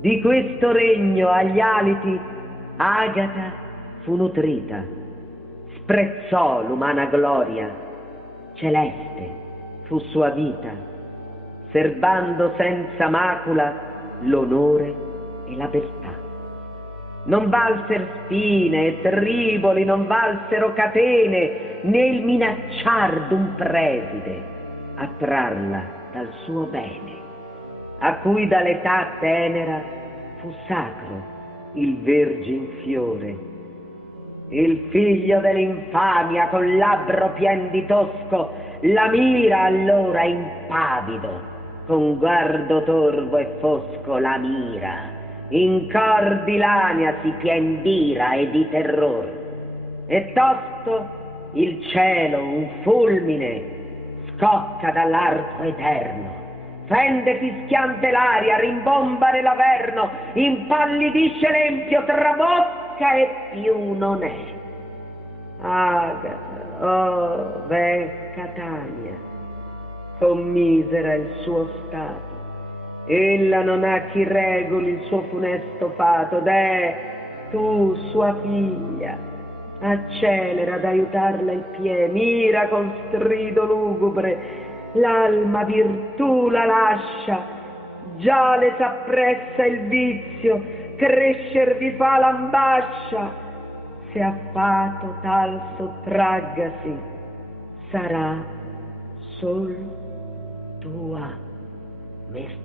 Di questo regno agli aliti Agata fu nutrita, sprezzò l'umana gloria, celeste fu sua vita, serbando senza macula l'onore e la beltà. Non valser spine e triboli, non valsero catene, né il minacciar d'un preside a trarla dal suo bene, a cui dall'età tenera fu sacro il vergin fiore. Il figlio dell'infamia col labbro pien di tosco la mira allora impavido, con guardo torvo e fosco la mira, in cor di lania si pien d'ira e di terror, e tosto il cielo un fulmine scocca dall'arco eterno, fende fischiante l'aria, rimbomba nell'averno, impallidisce l'empio, trabocca e più non è. Agata, oh vecca Tania, commisera il suo stato, ella non ha chi regoli il suo funesto fato, deh, tu sua figlia, accelera ad aiutarla il pie, mira con strido lugubre, l'alma virtù la lascia, già le s'appressa il vizio, crescer vi fa l'ambascia, se a fato tal sottraggasi, sarà sol tua mestà.